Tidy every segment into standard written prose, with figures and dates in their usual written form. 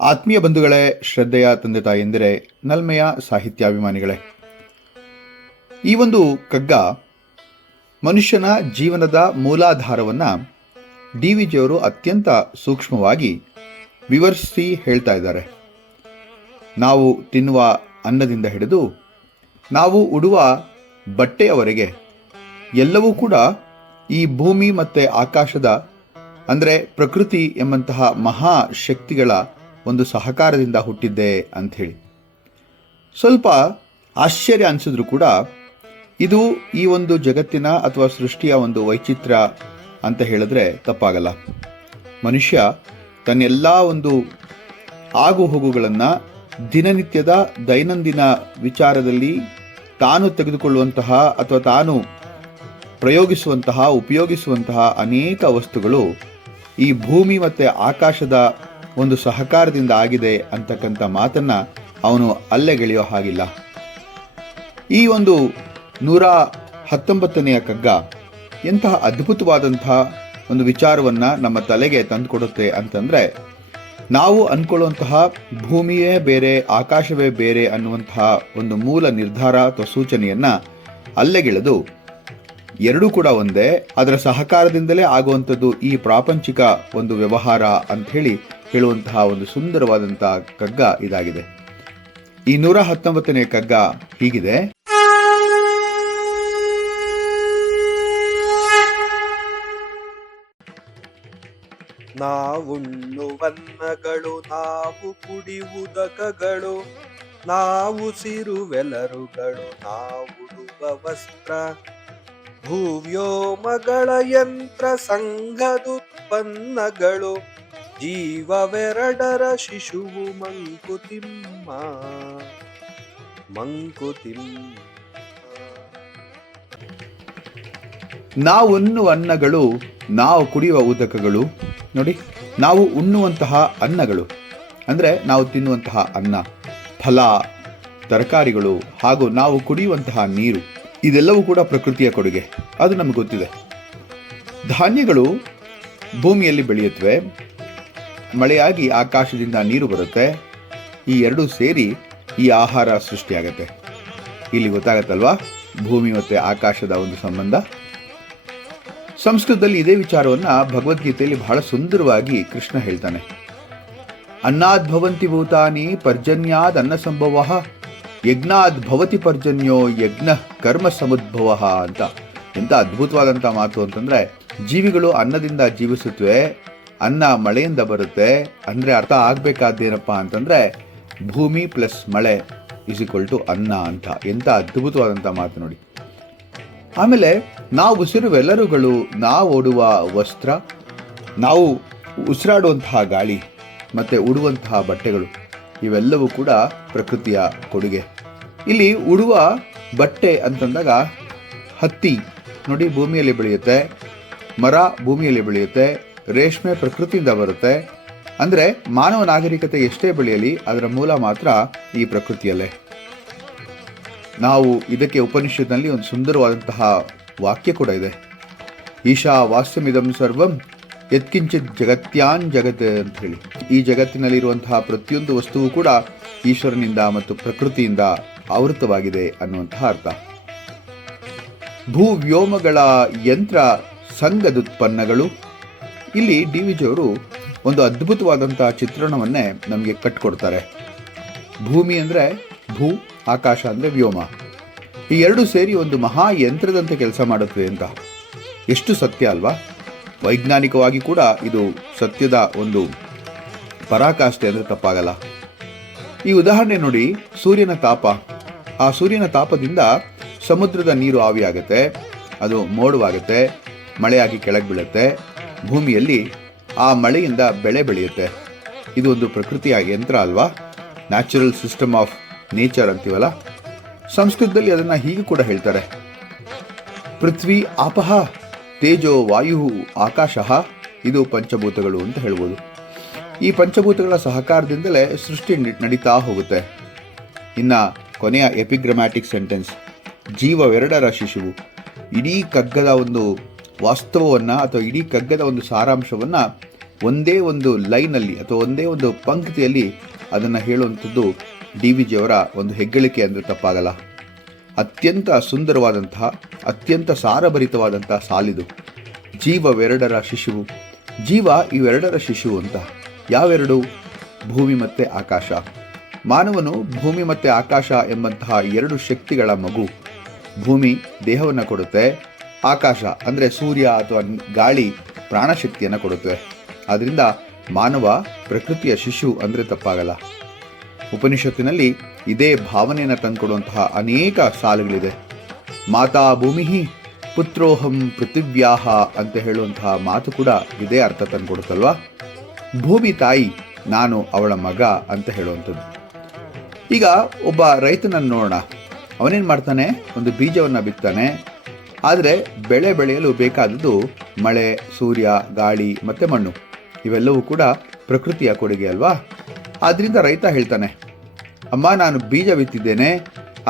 ಆತ್ಮೀಯ ಬಂಧುಗಳೇ, ಶ್ರದ್ಧೆಯ ತಂದೆ ತಾಯಂದಿರೇ, ನಲ್ಮೆಯ ಸಾಹಿತ್ಯಾಭಿಮಾನಿಗಳೇ, ಈ ಒಂದು ಕಗ್ಗ ಮನುಷ್ಯನ ಜೀವನದ ಮೂಲಾಧಾರವನ್ನು ಡಿ ವಿ ಜಿಯವರು ಅತ್ಯಂತ ಸೂಕ್ಷ್ಮವಾಗಿ ವಿವರಿಸಿ ಹೇಳ್ತಾ ಇದ್ದಾರೆ. ನಾವು ತಿನ್ನುವ ಅನ್ನದಿಂದ ಹಿಡಿದು ನಾವು ಉಡುವ ಬಟ್ಟೆಯವರೆಗೆ ಎಲ್ಲವೂ ಕೂಡ ಈ ಭೂಮಿ ಮತ್ತು ಆಕಾಶದ ಅಂದರೆ ಪ್ರಕೃತಿ ಎಂಬಂತಹ ಮಹಾಶಕ್ತಿಗಳ ಒಂದು ಸಹಕಾರದಿಂದ ಹುಟ್ಟಿದ್ದೆ ಅಂಥೇಳಿ. ಸ್ವಲ್ಪ ಆಶ್ಚರ್ಯ ಅನಿಸಿದ್ರು ಕೂಡ ಇದು ಈ ಒಂದು ಜಗತ್ತಿನ ಅಥವಾ ಸೃಷ್ಟಿಯ ಒಂದು ವೈಚಿತ್ರ್ಯ ಅಂತ ಹೇಳಿದ್ರೆ ತಪ್ಪಾಗಲ್ಲ. ಮನುಷ್ಯ ತನ್ನೆಲ್ಲ ಒಂದು ಆಗು ಹೋಗುಗಳನ್ನು ದಿನನಿತ್ಯದ ದೈನಂದಿನ ವಿಚಾರದಲ್ಲಿ ತಾನು ತೆಗೆದುಕೊಳ್ಳುವಂತಹ ಅಥವಾ ತಾನು ಉಪಯೋಗಿಸುವಂತಹ ಅನೇಕ ವಸ್ತುಗಳು ಈ ಭೂಮಿ ಮತ್ತು ಆಕಾಶದ ಒಂದು ಸಹಕಾರದಿಂದ ಆಗಿದೆ ಅಂತಕ್ಕಂಥ ಮಾತನ್ನು ಅವನು ಅಲ್ಲೆಗೆಳೆಯೋ ಹಾಗಿಲ್ಲ. ಈ ಒಂದು 119ನೆಯ ಕಗ್ಗ ಎಂತಹ ಅದ್ಭುತವಾದಂಥ ಒಂದು ವಿಚಾರವನ್ನು ನಮ್ಮ ತಲೆಗೆ ತಂದುಕೊಡುತ್ತೆ ಅಂತಂದರೆ, ನಾವು ಅಂದ್ಕೊಳ್ಳುವಂತಹ ಭೂಮಿಯೇ ಬೇರೆ ಆಕಾಶವೇ ಬೇರೆ ಅನ್ನುವಂತಹ ಒಂದು ಮೂಲ ನಿರ್ಧಾರ ಅಥವಾ ಸೂಚನೆಯನ್ನು ಅಲ್ಲೆಗೆಳೆದು ಎರಡೂ ಕೂಡ ಒಂದೇ, ಅದರ ಸಹಕಾರದಿಂದಲೇ ಆಗುವಂಥದ್ದು ಈ ಪ್ರಾಪಂಚಿಕ ಒಂದು ವ್ಯವಹಾರ ಅಂಥೇಳಿ ಹೇಳುವಂತಹ ಒಂದು ಸುಂದರವಾದಂತಹ ಕಗ್ಗ ಇದಾಗಿದೆ. ಈ 119ನೇ ಕಗ್ಗ ಹೀಗಿದೆ. ನಾವುಣ್ಣುವನ್ನಗಳು, ನಾವು ಕುಡಿಯುವುದಕಗಳು, ನಾವು ಸಿರುವೆಲರುಗಳು, ನಾವುಡುವ ವಸ್ತ್ರ, ಭೂವ್ಯೋಮಗಳ ಯಂತ್ರ ಸಂಘದುತ್ಪನ್ನಗಳು, ಜೀವವೆರಡರ ಶಿಶುವು ಮಂಕುತಿಮ್ಮ. ನಾವುಣ್ಣುವ ಅನ್ನಗಳು, ನಾವು ಕುಡಿಯುವ ಉದಕಗಳು. ನೋಡಿ, ನಾವು ಉಣ್ಣುವಂತಹ ಅನ್ನಗಳು ಅಂದರೆ ನಾವು ತಿನ್ನುವಂತಹ ಅನ್ನ, ಫಲ, ತರಕಾರಿಗಳು ಹಾಗೂ ನಾವು ಕುಡಿಯುವಂತಹ ನೀರು, ಇದೆಲ್ಲವೂ ಕೂಡ ಪ್ರಕೃತಿಯ ಕೊಡುಗೆ. ಅದು ನಮಗೆ ಗೊತ್ತಿದೆ. ಧಾನ್ಯಗಳು ಭೂಮಿಯಲ್ಲಿ ಬೆಳೆಯುತ್ತವೆ, ಮಳೆಯಾಗಿ ಆಕಾಶದಿಂದ ನೀರು ಬರುತ್ತೆ, ಈ ಎರಡೂ ಸೇರಿ ಈ ಆಹಾರ ಸೃಷ್ಟಿಯಾಗತ್ತೆ. ಇಲ್ಲಿ ಗೊತ್ತಾಗತ್ತಲ್ವಾ ಭೂಮಿ ಮತ್ತು ಆಕಾಶದ ಒಂದು ಸಂಬಂಧ. ಸಂಸ್ಕೃತದಲ್ಲಿ ಇದೇ ವಿಚಾರವನ್ನು ಭಗವದ್ಗೀತೆಯಲ್ಲಿ ಬಹಳ ಸುಂದರವಾಗಿ ಕೃಷ್ಣ ಹೇಳ್ತಾನೆ. ಅನ್ನದ್ಭವಂತಿ ಭೂತಾನಿ ಪರ್ಜನ್ಯಾದ್ ಅನ್ನ ಸಂಭವ, ಯಜ್ಞಾದ್ ಭವತಿ ಪರ್ಜನ್ಯೋ ಯಜ್ಞ ಕರ್ಮ ಸಮುದ್ಭವ ಅಂತ. ಎಂಥ ಅದ್ಭುತವಾದಂಥ ಮಾತು ಅಂತಂದರೆ, ಜೀವಿಗಳು ಅನ್ನದಿಂದ ಜೀವಿಸುತ್ತವೆ, ಅನ್ನ ಮಳೆಯಿಂದ ಬರುತ್ತೆ. ಅಂದರೆ ಅರ್ಥ ಆಗಬೇಕಾದ್ದೇನಪ್ಪ ಅಂತಂದರೆ ಭೂಮಿ ಪ್ಲಸ್ ಮಳೆ = ಅನ್ನ ಅಂತ. ಎಂಥ ಅದ್ಭುತವಾದಂಥ ಮಾತು ನೋಡಿ. ಆಮೇಲೆ ನಾವು ಉಸಿರುವೆಲ್ಲರುಗಳು, ನಾವು ಉಡುವ ವಸ್ತ್ರ, ನಾವು ಉಸಿರಾಡುವಂತಹ ಗಾಳಿ ಮತ್ತು ಉಡುವಂತಹ ಬಟ್ಟೆಗಳು, ಇವೆಲ್ಲವೂ ಕೂಡ ಪ್ರಕೃತಿಯ ಕೊಡುಗೆ. ಇಲ್ಲಿ ಉಡುವ ಬಟ್ಟೆ ಅಂತಂದಾಗ ಹತ್ತಿ ನೋಡಿ ಭೂಮಿಯಲ್ಲಿ ಬೆಳೆಯುತ್ತೆ, ಮರ ಭೂಮಿಯಲ್ಲಿ ಬೆಳೆಯುತ್ತೆ, ರೇಷ್ಮೆ ಪ್ರಕೃತಿಯಿಂದ ಬರುತ್ತೆ. ಅಂದರೆ ಮಾನವ ನಾಗರಿಕತೆ ಎಷ್ಟೇ ಬೆಳೆಯಲಿ ಅದರ ಮೂಲ ಮಾತ್ರ ಈ ಪ್ರಕೃತಿಯಲ್ಲೇ. ನಾವು ಇದಕ್ಕೆ ಉಪನಿಷತ್ನಲ್ಲಿ ಒಂದು ಸುಂದರವಾದಂತಹ ವಾಕ್ಯ ಕೂಡ ಇದೆ. ಈಶಾ ವಾಸ್ಯಮಿದಂ ಸರ್ವಂ ಯತ್ಕಿಂಚಿತ್ ಜಗತ್ಯಾನ್ ಜಗತ್ ಅಂತ ಹೇಳಿ. ಈ ಜಗತ್ತಿನಲ್ಲಿರುವಂತಹ ಪ್ರತಿಯೊಂದು ವಸ್ತುವು ಕೂಡ ಈಶ್ವರನಿಂದ ಮತ್ತು ಪ್ರಕೃತಿಯಿಂದ ಆವೃತವಾಗಿದೆ ಅನ್ನುವಂತಹ ಅರ್ಥ. ಭೂವ್ಯೋಮಗಳ ಯಂತ್ರ ಸಂಘದುತ್ಪನ್ನಗಳು. ಇಲ್ಲಿ ಡಿ ವಿ ಜಿಯವರು ಒಂದು ಅದ್ಭುತವಾದಂತಹ ಚಿತ್ರಣವನ್ನೇ ನಮಗೆ ಕಟ್ಟಿಕೊಡ್ತಾರೆ. ಭೂಮಿ ಅಂದರೆ ಭೂ, ಆಕಾಶ ಅಂದರೆ ವ್ಯೋಮ. ಈ ಎರಡು ಸೇರಿ ಒಂದು ಮಹಾಯಂತ್ರದಂತೆ ಕೆಲಸ ಮಾಡುತ್ತದೆ ಅಂತ. ಎಷ್ಟು ಸತ್ಯ ಅಲ್ವಾ? ವೈಜ್ಞಾನಿಕವಾಗಿ ಕೂಡ ಇದು ಸತ್ಯದ ಒಂದು ಪರಾಕಾಷ್ಠೆ ಅಂದರೆ ತಪ್ಪಾಗಲ್ಲ. ಈ ಉದಾಹರಣೆ ನೋಡಿ, ಸೂರ್ಯನ ತಾಪ. ಆ ಸೂರ್ಯನ ತಾಪದಿಂದ ಸಮುದ್ರದ ನೀರು ಆವಿಯಾಗುತ್ತೆ, ಅದು ಮೋಡವಾಗುತ್ತೆ, ಮಳೆಯಾಗಿ ಕೆಳಗೆ ಬೀಳುತ್ತೆ, ಭೂಮಿಯಲ್ಲಿ ಆ ಮಳೆಯಿಂದ ಬೆಳೆ ಬೆಳೆಯುತ್ತೆ. ಇದು ಒಂದು ಪ್ರಕೃತಿಯ ಯಂತ್ರ ಅಲ್ವಾ? ನ್ಯಾಚುರಲ್ ಸಿಸ್ಟಮ್ ಆಫ್ ನೇಚರ್ ಅಂತೀವಲ್ಲ. ಸಂಸ್ಕೃತದಲ್ಲಿ ಅದನ್ನು ಹೀಗೆ ಕೂಡ ಹೇಳ್ತಾರೆ. ಪೃಥ್ವಿ ಆಪಃ ತೇಜೋ ವಾಯು ಆಕಾಶ, ಇದು ಪಂಚಭೂತಗಳು ಅಂತ ಹೇಳ್ಬೋದು. ಈ ಪಂಚಭೂತಗಳ ಸಹಕಾರದಿಂದಲೇ ಸೃಷ್ಟಿ ನಡೀತಾ ಹೋಗುತ್ತೆ. ಇನ್ನು ಕೊನೆಯ ಎಪಿಗ್ರಾಮ್ಯಾಟಿಕ್ ಸೆಂಟೆನ್ಸ್, ಜೀವವೆರಡರ ಶಿಶುವು. ಇಡೀ ಕಗ್ಗದ ಒಂದು ವಾಸ್ತವವನ್ನು ಅಥವಾ ಇಡೀ ಕಗ್ಗದ ಒಂದು ಸಾರಾಂಶವನ್ನು ಒಂದೇ ಒಂದು ಲೈನಲ್ಲಿ ಅಥವಾ ಒಂದೇ ಒಂದು ಪಂಕ್ತಿಯಲ್ಲಿ ಅದನ್ನು ಹೇಳುವಂಥದ್ದು ಡಿ ವಿ ಜಿಯವರ ಒಂದು ಹೆಗ್ಗಳಿಕೆ ಅಂದರೆ ತಪ್ಪಾಗಲ್ಲ. ಅತ್ಯಂತ ಸುಂದರವಾದಂತಹ, ಅತ್ಯಂತ ಸಾರಭರಿತವಾದಂತಹ ಸಾಲಿದು. ಜೀವವೆರಡರ ಶಿಶುವು. ಜೀವ ಇವೆರಡರ ಶಿಶುವು ಅಂತ. ಯಾವೆರಡು? ಭೂಮಿ ಮತ್ತು ಆಕಾಶ. ಮಾನವನು ಭೂಮಿ ಮತ್ತು ಆಕಾಶ ಎಂಬಂತಹ ಎರಡು ಶಕ್ತಿಗಳ ಮಗು. ಭೂಮಿ ದೇಹವನ್ನು ಕೊಡುತ್ತೆ, ಆಕಾಶ ಅಂದರೆ ಸೂರ್ಯ ಅಥವಾ ಗಾಳಿ ಪ್ರಾಣಶಕ್ತಿಯನ್ನು ಕೊಡುತ್ತವೆ. ಆದ್ದರಿಂದ ಮಾನವ ಪ್ರಕೃತಿಯ ಶಿಶು ಅಂದರೆ ತಪ್ಪಾಗಲ್ಲ. ಉಪನಿಷತ್ತಿನಲ್ಲಿ ಇದೇ ಭಾವನೆಯನ್ನು ತಂದುಕೊಡುವಂತಹ ಅನೇಕ ಸಾಲುಗಳಿದೆ. ಮಾತಾ ಭೂಮಿ ಪುತ್ರೋಹಂ ಪೃಥಿವ್ಯಾಹ ಅಂತ ಹೇಳುವಂತಹ ಮಾತು ಕೂಡ ಇದೇ ಅರ್ಥ ತಂದುಕೊಡುತ್ತಲ್ವಾ. ಭೂಮಿ ತಾಯಿ, ನಾನು ಅವಳ ಮಗ ಅಂತ ಹೇಳುವಂಥದ್ದು. ಈಗ ಒಬ್ಬ ರೈತನನ್ನು ನೋಡೋಣ. ಅವನೇನು ಮಾಡ್ತಾನೆ? ಒಂದು ಬೀಜವನ್ನು ಬಿತ್ತಾನೆ. ಆದರೆ ಬೆಳೆ ಬೆಳೆಯಲು ಬೇಕಾದದ್ದು ಮಳೆ, ಸೂರ್ಯ, ಗಾಳಿ ಮತ್ತು ಮಣ್ಣು. ಇವೆಲ್ಲವೂ ಕೂಡ ಪ್ರಕೃತಿಯ ಕೊಡುಗೆ ಅಲ್ವಾ. ಆದ್ದರಿಂದ ರೈತ ಹೇಳ್ತಾನೆ, ಅಮ್ಮ ನಾನು ಬೀಜ ಬಿತ್ತಿದ್ದೇನೆ,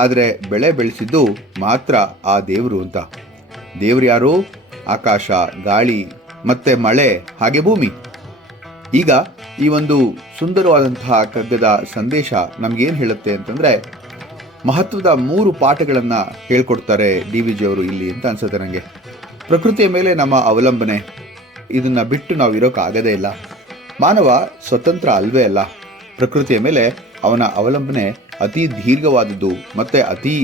ಆದರೆ ಬೆಳೆ ಬೆಳೆಸಿದ್ದು ಮಾತ್ರ ಆ ದೇವರು ಅಂತ. ದೇವರು ಯಾರು? ಆಕಾಶ, ಗಾಳಿ ಮತ್ತು ಮಳೆ, ಹಾಗೆ ಭೂಮಿ. ಈಗ ಈ ಒಂದು ಸುಂದರವಾದಂತಹ ಕಗ್ಗದ ಸಂದೇಶ ನಮಗೇನು ಹೇಳುತ್ತೆ ಅಂತಂದರೆ, ಮಹತ್ವದ 3 ಪಾಠಗಳನ್ನು ಹೇಳ್ಕೊಡ್ತಾರೆ ಡಿ ವಿ ಜಿಯವರು ಇಲ್ಲಿ ಅಂತ ಅನ್ಸುತ್ತೆ ನನಗೆ. ಪ್ರಕೃತಿಯ ಮೇಲೆ ನಮ್ಮ ಅವಲಂಬನೆ, ಇದನ್ನು ಬಿಟ್ಟು ನಾವು ಇರೋಕ್ಕಾಗದೇ ಇಲ್ಲ. ಮಾನವ ಸ್ವತಂತ್ರ ಅಲ್ವೇ ಅಲ್ಲ. ಪ್ರಕೃತಿಯ ಮೇಲೆ ಅವನ ಅವಲಂಬನೆ ಅತಿ ದೀರ್ಘವಾದದ್ದು ಮತ್ತು ಅತಿ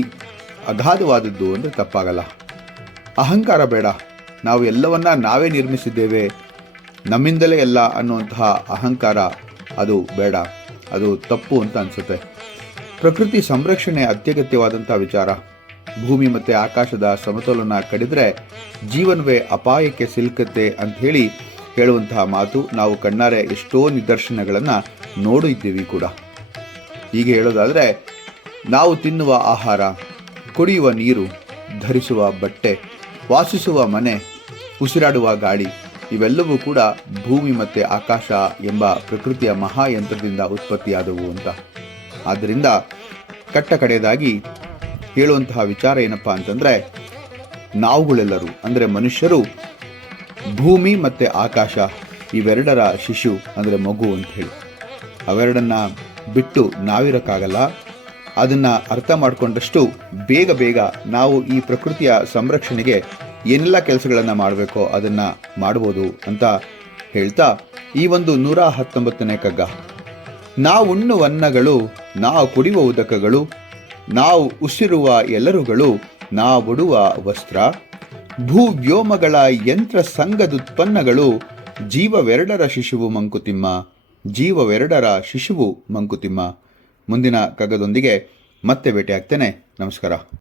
ಅಗಾಧವಾದದ್ದು ಅಂದರೆ ತಪ್ಪಾಗಲ್ಲ. ಅಹಂಕಾರ ಬೇಡ. ನಾವು ಎಲ್ಲವನ್ನ ನಾವೇ ನಿರ್ಮಿಸಿದ್ದೇವೆ, ನಮ್ಮಿಂದಲೇ ಎಲ್ಲ ಅನ್ನುವಂತಹ ಅಹಂಕಾರ ಅದು ಬೇಡ, ಅದು ತಪ್ಪು ಅಂತ ಅನಿಸುತ್ತೆ. ಪ್ರಕೃತಿ ಸಂರಕ್ಷಣೆ ಅತ್ಯಗತ್ಯವಾದಂಥ ವಿಚಾರ. ಭೂಮಿ ಮತ್ತು ಆಕಾಶದ ಸಮತೋಲನ ಕಡಿದ್ರೆ ಜೀವನವೇ ಅಪಾಯಕ್ಕೆ ಸಿಲುಕುತ್ತೆ ಅಂಥೇಳಿ ಹೇಳುವಂತಹ ಮಾತು ನಾವು ಕಣ್ಣಾರೆ ಎಷ್ಟೋ ನಿದರ್ಶನಗಳನ್ನು ನೋಡಿದ್ದೀವಿ ಕೂಡ. ಹೀಗೆ ಹೇಳೋದಾದರೆ, ನಾವು ತಿನ್ನುವ ಆಹಾರ, ಕುಡಿಯುವ ನೀರು, ಧರಿಸುವ ಬಟ್ಟೆ, ವಾಸಿಸುವ ಮನೆ, ಉಸಿರಾಡುವ ಗಾಳಿ ಇವೆಲ್ಲವೂ ಕೂಡ ಭೂಮಿ ಮತ್ತು ಆಕಾಶ ಎಂಬ ಪ್ರಕೃತಿಯ ಮಹಾಯಂತ್ರದಿಂದ ಉತ್ಪತ್ತಿಯಾದವು ಅಂತ. ಆದ್ದರಿಂದ ಕಟ್ಟ ಕಡೆಯದಾಗಿ ಹೇಳುವಂತಹ ವಿಚಾರ ಏನಪ್ಪ ಅಂತಂದರೆ, ನಾವುಗಳೆಲ್ಲರೂ ಅಂದರೆ ಮನುಷ್ಯರು ಭೂಮಿ ಮತ್ತು ಆಕಾಶ ಇವೆರಡರ ಶಿಶು ಅಂದರೆ ಮಗು ಅಂತ ಹೇಳಿ. ಅವೆರಡನ್ನು ಬಿಟ್ಟು ನಾವಿರೋಕ್ಕಾಗಲ್ಲ. ಅದನ್ನು ಅರ್ಥ ಮಾಡಿಕೊಂಡಷ್ಟು ಬೇಗ ನಾವು ಈ ಪ್ರಕೃತಿಯ ಸಂರಕ್ಷಣೆಗೆ ಏನೆಲ್ಲ ಕೆಲಸಗಳನ್ನು ಮಾಡಬೇಕೋ ಅದನ್ನು ಮಾಡ್ಬೋದು ಅಂತ ಹೇಳ್ತಾ, ಈ ಒಂದು 119ನೇ ಕಗ್ಗ. ನಾವುಣ್ಣುವ ಅನ್ನಗಳು, ನಾವು ಕುಡಿಯುವ ಉದಕಗಳು, ನಾವು ಉಸಿರುವ ಎಲರುಗಳು, ನಾವುಡುವ ವಸ್ತ್ರ, ಭೂವ್ಯೋಮಗಳ ಯಂತ್ರ ಸಂಘದುತ್ಪನ್ನಗಳು, ಜೀವವೆರಡರ ಶಿಶುವು ಮಂಕುತಿಮ್ಮ, ಜೀವವೆರಡರ ಶಿಶುವು ಮಂಕುತಿಮ್ಮ. ಮುಂದಿನ ಕಗ್ಗದೊಂದಿಗೆ ಮತ್ತೆ ಭೇಟಿಯಾಗ್ತೇನೆ. ನಮಸ್ಕಾರ.